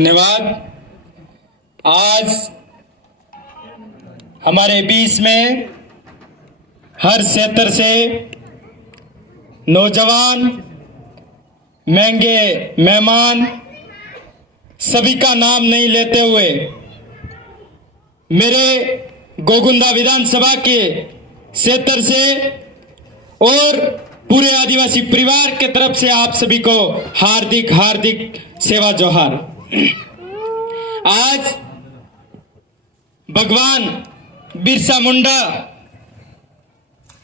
धन्यवाद। आज हमारे बीच में हर क्षेत्र से नौजवान, महंगे मेहमान, सभी का नाम नहीं लेते हुए मेरे गोगुंदा विधानसभा के क्षेत्र से और पूरे आदिवासी परिवार के तरफ से आप सभी को हार्दिक हार्दिक सेवा जोहार। आज भगवान बिरसा मुंडा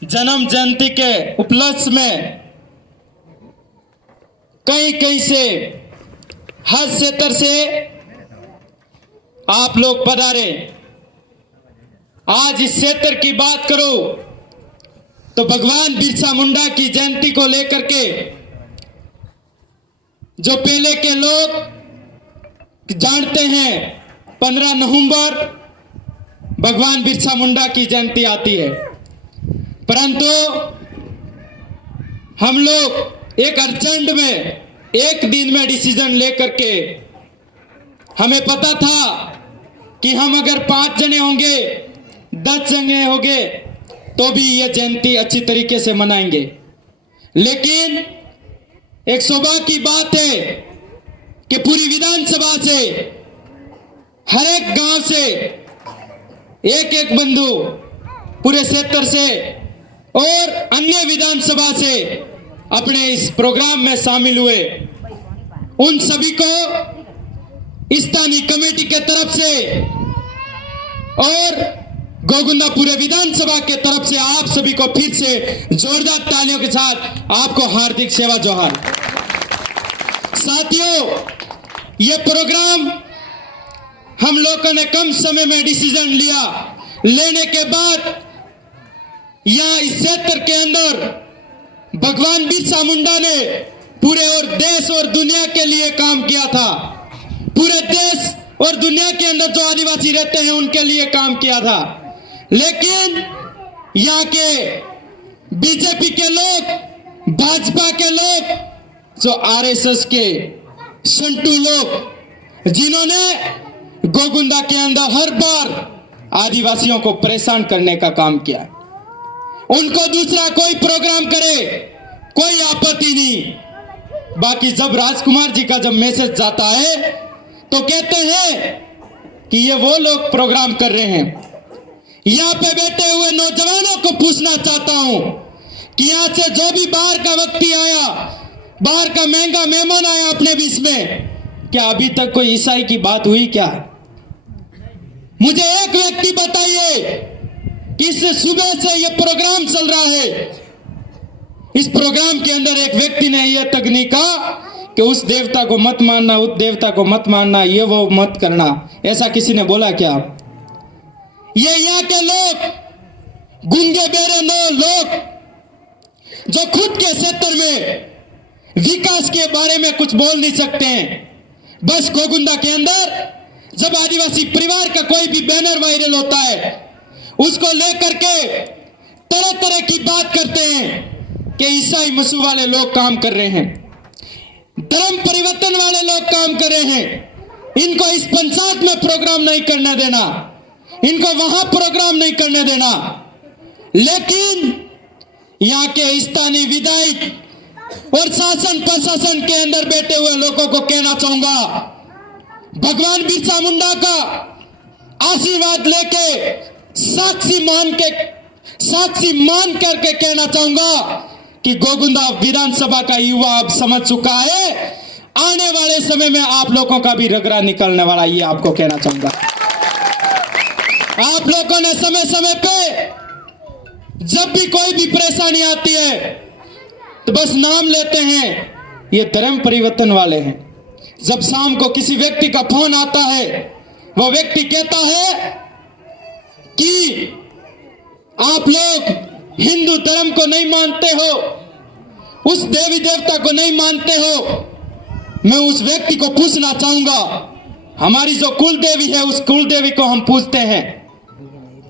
जन्म जयंती के उपलक्ष्य में कहीं कहीं से हर क्षेत्र से आप लोग पधारे। आज इस क्षेत्र की बात करूं तो भगवान बिरसा मुंडा की जयंती को लेकर के जो पहले के लोग जानते हैं 15 नवंबर भगवान बिरसा मुंडा की जयंती आती है, परंतु हम लोग एक अर्जेंट में एक दिन में डिसीजन लेकर के हमें पता था कि हम अगर 5 जने होंगे 10 जने होंगे तो भी यह जयंती अच्छी तरीके से मनाएंगे। लेकिन एक सौभाग्य की बात है कि पूरी विधानसभा से हर एक गांव से एक एक बंधु पूरे क्षेत्र से और अन्य विधानसभा से अपने इस प्रोग्राम में शामिल हुए। उन सभी को स्थानीय कमेटी के तरफ से और गोगुंदा पूरे विधानसभा के तरफ से आप सभी को फिर से जोरदार तालियों के साथ आपको हार्दिक सेवा जोहार। साथियों, ये प्रोग्राम हम लोगों ने कम समय में डिसीजन लिया, लेने के बाद यहां इस क्षेत्र के अंदर भगवान बिरसा मुंडा ने पूरे और देश और दुनिया के लिए काम किया था। पूरे देश और दुनिया के अंदर जो आदिवासी रहते हैं उनके लिए काम किया था। लेकिन यहाँ के बीजेपी के लोग, भाजपा के लोग, जो आरएसएस के संटू लोग, जिन्होंने गोगुंदा के अंदर हर बार आदिवासियों को परेशान करने का काम किया, उनको दूसरा कोई प्रोग्राम करे कोई आपत्ति नहीं। बाकी जब राजकुमार जी का जब मैसेज जाता है तो कहते हैं कि ये वो लोग प्रोग्राम कर रहे हैं। यहाँ पे बैठे हुए नौजवानों को पूछना चाहता हूं कि यहाँ से जो भी बाहर का व्यक्ति आया, बाहर का महंगा मेहमान आया अपने बीच में, क्या अभी तक कोई ईसाई की बात हुई क्या? मुझे एक व्यक्ति बताइए कि इस सुबह से ये प्रोग्राम चल रहा है, इस प्रोग्राम के अंदर एक व्यक्ति ने यह तकनीक कहा कि उस देवता को मत मानना, उस देवता को मत मानना, ये वो मत करना। ऐसा किसी ने बोला क्या? ये यहाँ के लोग गूंगे बेरे लोग जो खुद के क्षेत्र में विकास के बारे में कुछ बोल नहीं सकते हैं। बस गोगुंदा के अंदर जब आदिवासी परिवार का कोई भी बैनर वायरल होता है उसको लेकर के तरह तरह की बात करते हैं कि ईसाई मसीह वाले लोग काम कर रहे हैं, धर्म परिवर्तन वाले लोग काम कर रहे हैं, इनको इस पंचायत में प्रोग्राम नहीं करने देना, इनको वहां प्रोग्राम नहीं करने देना। लेकिन यहाँ के स्थानीय विधायक और शासन प्रशासन के अंदर बैठे हुए लोगों को कहना चाहूंगा, भगवान बिरसा मुंडा का आशीर्वाद लेके साक्षी मान करके कहना चाहूंगा कि गोगुंदा विधानसभा का युवा अब समझ चुका है, आने वाले समय में आप लोगों का भी रगड़ा निकलने वाला, ये आपको कहना चाहूंगा। आप लोगों ने समय समय पे जब भी कोई भी परेशानी आती है तो बस नाम लेते हैं, ये धर्म परिवर्तन वाले हैं। जब शाम को किसी व्यक्ति का फोन आता है, वो व्यक्ति कहता है कि आप लोग हिंदू धर्म को नहीं मानते हो, उस देवी देवता को नहीं मानते हो। मैं उस व्यक्ति को पूछना चाहूंगा, हमारी जो कुल देवी है उस कुल देवी को हम पूजते हैं,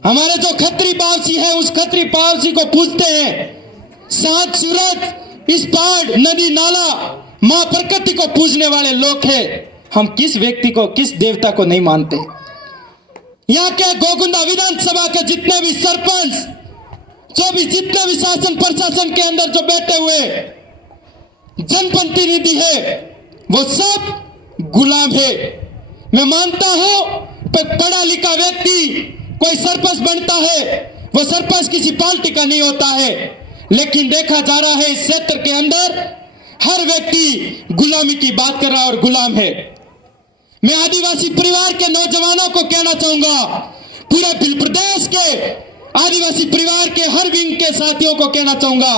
हमारे जो खत्री पावसी है उस खत्री पावसी को पूजते हैं। सात सूरज, इस पहाड़, नदी, नाला, मां प्रकृति को पूजने वाले लोग हैं। हम किस व्यक्ति को, किस देवता को नहीं मानते। यहाँ के गोकुंदा विधानसभा के जितने भी सरपंच, जो भी जितने भी शासन प्रशासन के अंदर जो बैठे हुए जनप्रतिनिधि है, वो सब गुलाम है। मैं मानता हूं पढ़ा लिखा व्यक्ति कोई सरपंच बनता है, वो सरपंच किसी पार्टी का नहीं होता है, लेकिन देखा जा रहा है इस क्षेत्र के अंदर हर व्यक्ति गुलामी की बात कर रहा है और गुलाम है। मैं आदिवासी परिवार के नौजवानों को कहना चाहूंगा, पूरे भिल प्रदेश के आदिवासी परिवार के हर विंग के साथियों को कहना चाहूंगा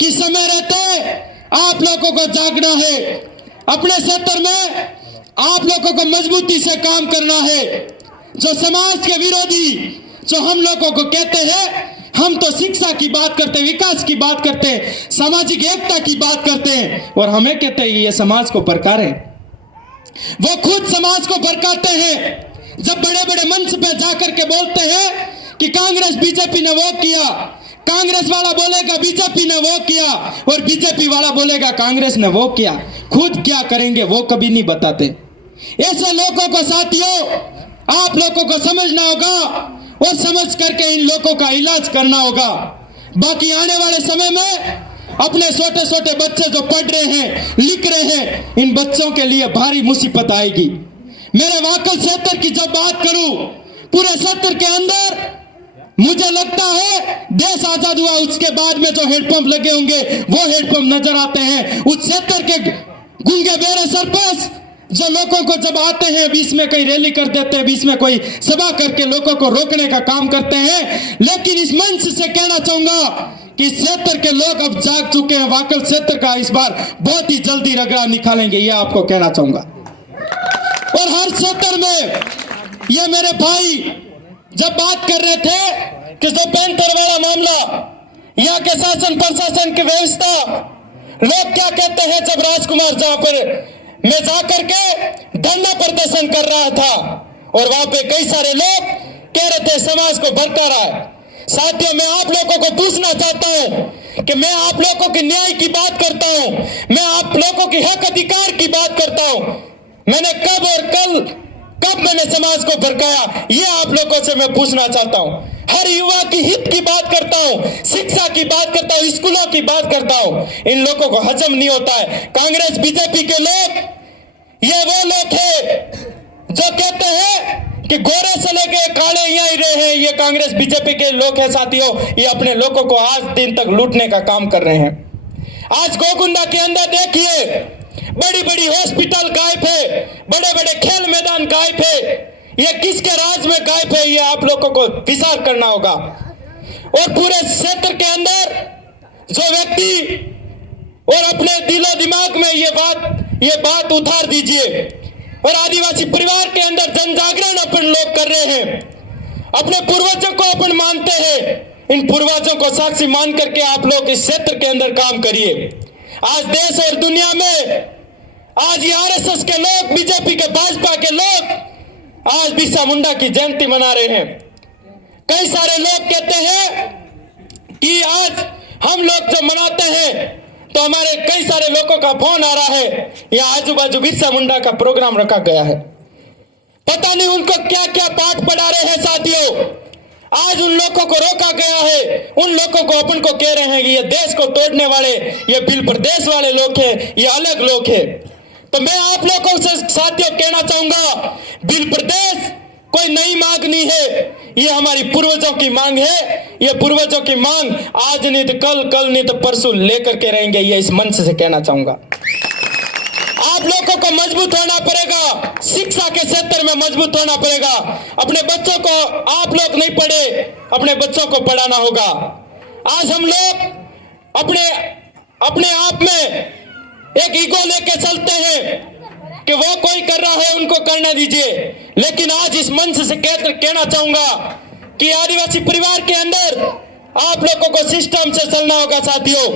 कि समय रहते आप लोगों को जागना है। अपने क्षेत्र में आप लोगों को मजबूती से काम करना है। जो समाज के विरोधी जो हम लोगों को कहते हैं, हम तो शिक्षा की बात करते हैं, विकास की बात करते हैं, सामाजिक एकता की बात करते हैं, और हमें कहते हैं ये समाज को भड़काएं। वो खुद समाज को भड़काते हैं। जब बड़े बड़े मंच पे जाकर के बोलते हैं कि कांग्रेस बीजेपी ने वो किया, कांग्रेस वाला बोलेगा बीजेपी ने वो किया, और बीजेपी वाला बोलेगा कांग्रेस ने वो किया, खुद क्या करेंगे वो कभी नहीं बताते। ऐसे लोगों को साथियों आप लोगों को समझना होगा और समझ करके इन लोगों का इलाज करना होगा। बाकी आने वाले समय में अपने छोटे छोटे बच्चे जो पढ़ रहे हैं, लिख रहे हैं, इन बच्चों के लिए भारी मुसीबत आएगी। मेरे वाकल क्षेत्र की जब बात करूं, पूरे क्षेत्र के अंदर मुझे लगता है देश आजाद हुआ उसके बाद में जो हेडपंप लगे होंगे वो हेडपंप नजर आते हैं। उस क्षेत्र के गूंगे बेरे सरपंच जो लोगों को जब आते हैं बीच में कहीं रैली कर देते हैं, बीच में कोई सभा करके लोगों को रोकने का काम करते हैं। लेकिन इस मंच से कहना चाहूंगा कि क्षेत्र के लोग अब जाग चुके हैं। वाकल क्षेत्र का इस बार बहुत ही जल्दी रगड़ा निकालेंगे, ये आपको कहना चाहूंगा। और हर क्षेत्र में ये मेरे भाई जब बात कर रहे थे कि जो पैंथर वाला मामला, यहाँ के शासन प्रशासन की व्यवस्था, लोग क्या कहते हैं, जब राजकुमार जहां पर मैं जाकर के धरना प्रदर्शन कर रहा था और वहां पे कई सारे लोग कह रहे थे समाज को भड़का रहा है। साथियों, मैं आप लोगों को पूछना चाहता हूं कि मैं आप लोगों के न्याय की बात करता हूं, मैं आप लोगों के हक अधिकार की बात करता हूं। मैंने कब और कब मैंने समाज को भड़काया, ये आप लोगों से मैं पूछना चाहता हूं। हर युवा की हित की बात करता हूं, शिक्षा की बात करता हूं, स्कूलों की बात करता हूं। इन लोगों को हजम नहीं होता है। कांग्रेस बीजेपी के लोग ये वो लोग हैं जो कहते हैं कि गोरे से लेके काले यहाँ ही रहे हैं। ये कांग्रेस बीजेपी के लोग हैं साथियों, ये अपने लोगों को आज दिन तक लूटने का काम कर रहे हैं। आज गोकुंदा के अंदर देखिए, बड़ी बड़ी हॉस्पिटल गायब है, बड़े बड़े खेल मैदान गायब है। ये किसके राज में गायब है, ये आप लोगों को विचार करना होगा। और पूरे क्षेत्र के अंदर जो व्यक्ति और अपने दिलो दिमाग में ये बात उतार दीजिए। और आदिवासी परिवार के अंदर जन जागरण अपन लोग कर रहे हैं, अपने पूर्वजों को अपन मानते हैं। इन पूर्वजों को साक्षी मान करके आप लोग इस क्षेत्र के अंदर काम करिए। आज देश और दुनिया में आज ये आरएसएस के लोग, बीजेपी के, भाजपा के लोग आज बिरसा मुंडा की जयंती मना रहे हैं। कई सारे लोग कहते हैं कि आज हम लोग जो मनाते हैं तो हमारे कई सारे लोगों का फोन आ रहा है, यहाँ आजू बाजू बिरसा मुंडा का प्रोग्राम रखा गया है। पता नहीं उनको क्या क्या पाठ पढ़ा रहे हैं साथियों। आज उन लोगों को रोका गया है, उन लोगों को अपन को कह रहे हैं कि ये देश को तोड़ने वाले, ये भिल प्रदेश वाले लोग हैं, ये अलग लोग हैं। तो मैं आप लोगों से साथियों कहना चाहूंगा, भिल प्रदेश कोई नई मांग नहीं है, ये हमारी पूर्वजों की मांग है। ये पूर्वजों की मांग आज नहीं तो कल, कल नहीं तो परसों लेकर के रहेंगे, ये इस मंच से कहना चाहूंगा। आप लोगों को मजबूत होना पड़ेगा, शिक्षा के क्षेत्र में मजबूत होना पड़ेगा। अपने बच्चों को आप लोग नहीं पढ़े, अपने बच्चों को पढ़ाना होगा। आज हम लोग अपने आप में एक ईगो लेके चलते हैं कि वो कोई कर रहा है उनको करना दीजिए। लेकिन आज इस मंच से कहना चाहूंगा कि आदिवासी परिवार के अंदर आप लोगों को सिस्टम से चलना होगा साथियों।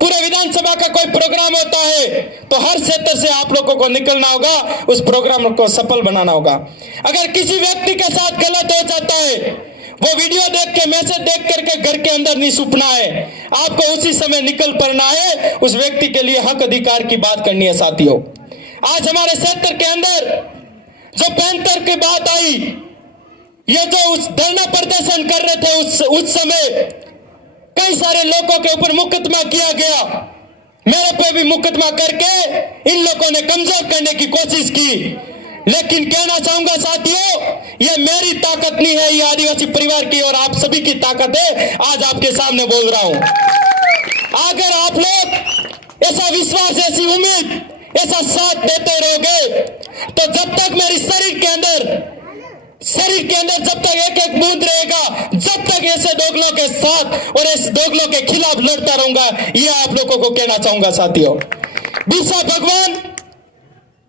पूरे विधानसभा का कोई प्रोग्राम होता है तो हर क्षेत्र से आप लोगों को निकलना होगा, उस प्रोग्राम को सफल बनाना होगा। अगर किसी व्यक्ति के साथ गलत हो जाता है, वो वीडियो देख के, मैसेज देख करके घर के अंदर नहीं छुपना है, आपको उसी समय निकल पड़ना है। उस व्यक्ति के लिए हक अधिकार की बात करनी है साथियों। आज हमारे क्षेत्र के अंदर जो पैंथर की बात आई, ये जो उस धरना प्रदर्शन कर रहे थे उस समय कई सारे लोगों के ऊपर मुकदमा किया गया। मेरे पे भी मुकदमा करके इन लोगों ने कमजोर करने की कोशिश की। लेकिन कहना चाहूंगा साथियों, ये मेरी ताकत नहीं है, ये आदिवासी परिवार की और आप सभी की ताकत है। आज आपके सामने बोल रहा हूं। अगर आप लोग ऐसा विश्वास, ऐसी उम्मीद, ऐसा साथ देते रहोगे तो जब तक मेरी शरीर के अंदर जब तक एक एक बूंद रहेगा, जब तक ऐसे दोगलों के साथ और ऐसे दोगलों के खिलाफ लड़ता रहूंगा। ये आप लोगों को कहना चाहूंगा साथियों।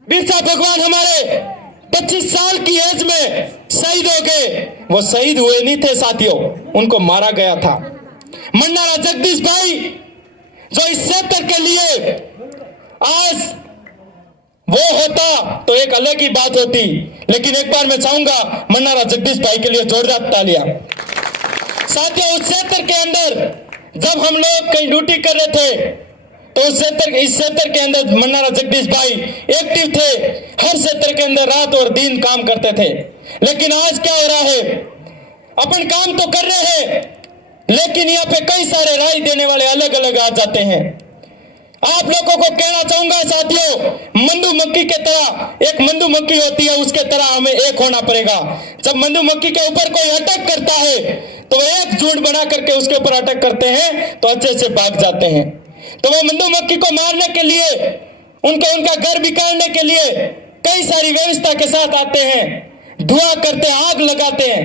बिरसा भगवान हमारे 25 साल की एज में शहीद हो गए। वो शहीद हुए नहीं थे साथियों, उनको मारा गया था। मन्नारा जगदीश भाई जो इस क्षेत्र के लिए आज वो होता तो एक अलग ही बात होती। लेकिन एक बार मैं चाहूंगा मन्नारा जगदीश भाई के लिए जोरदार तालियां। साथियों, उस क्षेत्र के अंदर जब हम लोग कहीं ड्यूटी कर रहे थे तो इस क्षेत्र के अंदर मन्नारा जगदीश भाई एक्टिव थे। हर क्षेत्र के अंदर रात और दिन काम करते थे। लेकिन आज क्या हो रहा है, अपन काम तो कर रहे हैं लेकिन यहाँ पे कई सारे राय देने वाले अलग अलग आ जाते हैं। आप लोगों को कहना चाहूंगा साथियों, मधुमक्खी के तरह, एक मधुमक्खी होती है, उसके तरह हमें एक होना पड़ेगा। जब मधुमक्खी के ऊपर कोई अटैक करता है तो एक झुंड बना करके उसके ऊपर अटैक करते हैं तो अच्छे से भाग जाते हैं। तो वो मधुमक्खी को मारने के लिए, उनका घर बिगाड़ने के लिए कई सारी व्यवस्था के साथ आते हैं, धुआं करते हैं, आग लगाते हैं।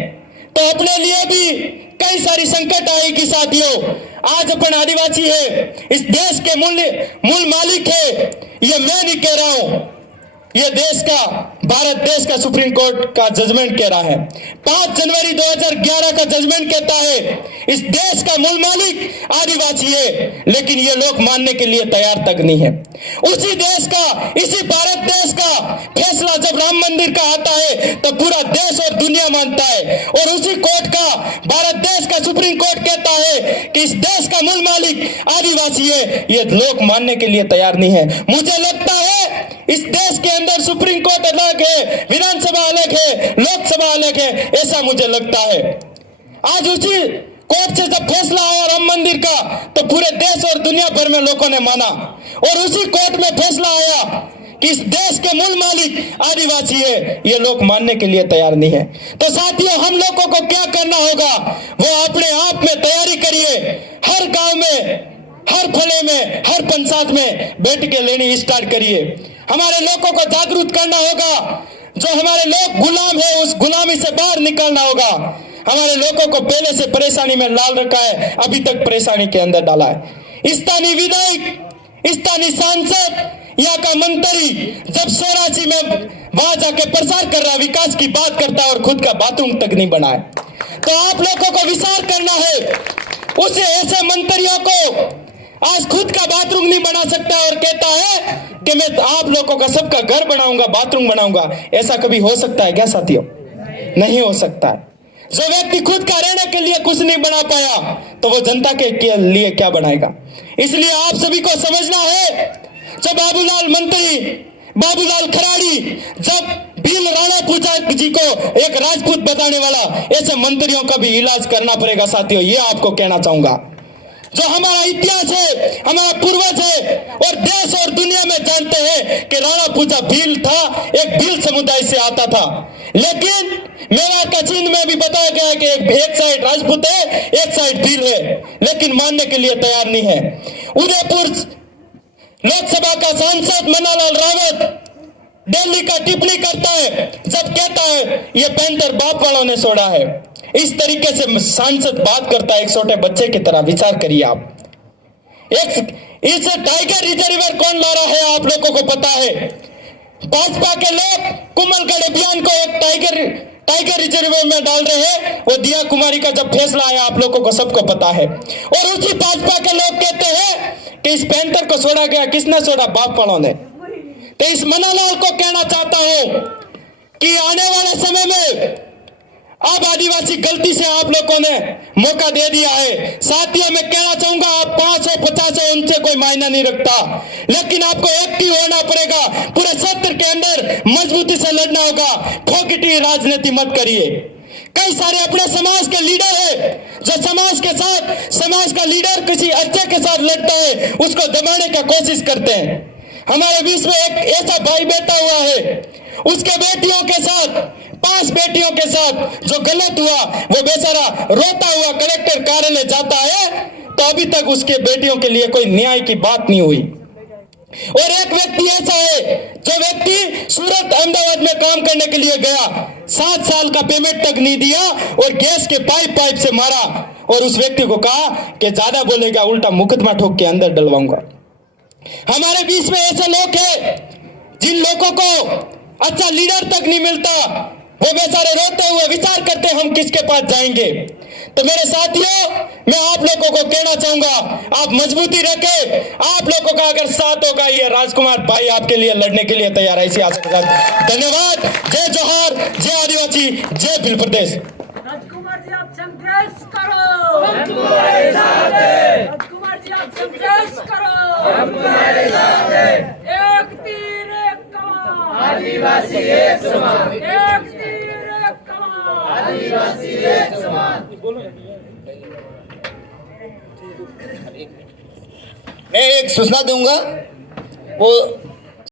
तो अपने लिए भी कई सारी संकट आएगी साथियों। आज अपन आदिवासी है, इस देश के मूल मालिक है। ये मैं नहीं कह रहा हूं, ये देश का, भारत देश का सुप्रीम कोर्ट का जजमेंट कह रहा है। 5 जनवरी 2011 का जजमेंट कहता है इस देश का मूल मालिक आदिवासी है। लेकिन ये लोग मानने के लिए तैयार तक नहीं है। उसी देश का, इसी भारत देश का फैसला जब राम मंदिर का आता है तो पूरा देश और दुनिया मानता है। और उसी कोर्ट का, भारत देश का सुप्रीम कोर्ट कहता है कि इस देश का मूल मालिक आदिवासी है। ये लोग मानने के लिए तैयार नहीं है। मुझे लगता है इस देश के अंदर सुप्रीम कोर्ट अलग है, विधानसभा अलग है, लोकसभा अलग है, ऐसा मुझे लगता है। आज उसी कोर्ट से जब फैसला आया राम मंदिर का तो पूरे देश और दुनिया भर में लोगों ने माना। और उसी कोर्ट में फैसला आया कि इस देश के मूल मालिक आदिवासी है। ये लोग मानने के लिए तैयार नहीं है। तो साथियों, हम लोगों को क्या करना होगा, वो अपने आप में तैयारी करिए। हर गांव में, हर फले में, हर पंचायत में बैठ के लेनी स्टार्ट करिए। हमारे लोगों को जागरूक करना होगा। जो हमारे लोग गुलाम है उस गुलामी से बाहर निकलना होगा। हमारे लोगों को पहले से परेशानी में डाल रखा है, अभी तक परेशानी के अंदर डाला है। स्थानीय विधायक, स्थानीय सांसद, यहाँ का मंत्री जब 84 में वहां जाके प्रचार कर रहा है, विकास की बात करता है और खुद का बाथरूम तक नहीं बना है। तो आप लोगों को विचार करना है। उसे ऐसे मंत्रियों को आज खुद का बाथरूम नहीं बना सकता और कहता है कि मैं आप लोगों का सबका घर बनाऊंगा, बाथरूम बनाऊंगा। ऐसा कभी हो सकता है क्या साथियों? नहीं हो सकता है। जो व्यक्ति खुद का रहने के लिए कुछ नहीं बना पाया तो वो जनता के लिए क्या बनाएगा? इसलिए आप सभी को समझना है। जो बाबूलाल खराड़ी जब भील राणा पूजा जी को एक राजपूत बताने वाला, ऐसे मंत्रियों का भी इलाज करना पड़ेगा साथियों। ये आपको कहना चाहूंगा। जो हमारा इतिहास है, हमारा पूर्वज है और देश और दुनिया में जानते हैं कि राणा पूजा भील था, एक भील समुदाय से आता था। लेकिन मेवाड़ का चिन्ह में भी बताया गया है कि एक साइड राजपूत है, एक साइड भील है, लेकिन मानने के लिए तैयार नहीं है। उदयपुर लोकसभा का सांसद मन्नालाल रावत दिल्ली का टिप्पणी करता है जब कहता है ये पैंथर बाप वालों ने छोड़ा है। इस तरीके से सांसद बात करता है एक छोटे बच्चे की तरह। विचार करिए आप। इस टाइगर रिजर्वर कौन ला रहा है आप लोगों को पता है। भाजपा के लोग कुमलगढ़ अभियान को एक टाइगर रिजर्व में डाल रहे हैं। वो दिया कुमारी का जब फैसला आया आप लोगों को सबको पता है। और उसी भाजपा के लोग कहते हैं कि इस पैंथर को छोड़ा गया, किसने छोड़ा? बाप वालों ने। तो इस मन्नालाल को कहना चाहता हूं कि आने वाले समय में अब आदिवासी गलती से आप लोगों ने मौका दे दिया है। साथियों, मैं कहना चाहूंगा, आप 5 हो 50 हो उनसे कोई मायना नहीं रखता, लेकिन आपको एक्टिव होना पड़ेगा। पूरे सत्र के अंदर मजबूती से लड़ना होगा। फोकटी राजनीति मत करिए। कई सारे अपने समाज के लीडर है जो समाज का लीडर किसी अच्छे के साथ लड़ता है, उसको दबाने की कोशिश करते हैं। हमारे बीच में एक ऐसा भाई बैठा हुआ है, उसके बेटियों के साथ 5 बेटियों के साथ जो गलत हुआ, वो बेचारा रोता हुआ कलेक्टर कार्यालय जाता है, तो अभी तक उसके बेटियों के लिए कोई न्याय की बात नहीं हुई। और एक व्यक्ति ऐसा है जो व्यक्ति सूरत अहमदाबाद में काम करने के लिए गया, 7 साल का पेमेंट तक नहीं दिया और गैस के पाइप से मारा, और उस व्यक्ति को कहा कि ज्यादा बोलेगा उल्टा मुकदमा ठोक के अंदर डलवाऊंगा। हमारे बीच में ऐसे लोग हैं जिन लोगों को अच्छा लीडर तक नहीं मिलता, वो बेचारे रोते हुए विचार करते हम किसके पास जाएंगे। तो मेरे साथियों, मैं आप लोगों को कहना चाहूंगा, आप मजबूती रखें। आप लोगों का अगर साथ होगा, ये राजकुमार भाई आपके लिए लड़ने के लिए तैयार है। इसी आशा के साथ धन्यवाद। जय जोहार, जय आदिवासी, जय भील प्रदेश। राजकुमार जी आप संघर्ष करो, हम तुम्हारे साथ हैं। राजकुमार जी आप संघर्ष करो, हम तुम्हारे साथ हैं। एक तीर एक कमान, आदिवासी एक समान। एक तीर एक कमान, आदिवासी एक समान। मैं एक सूचना दूंगा, वो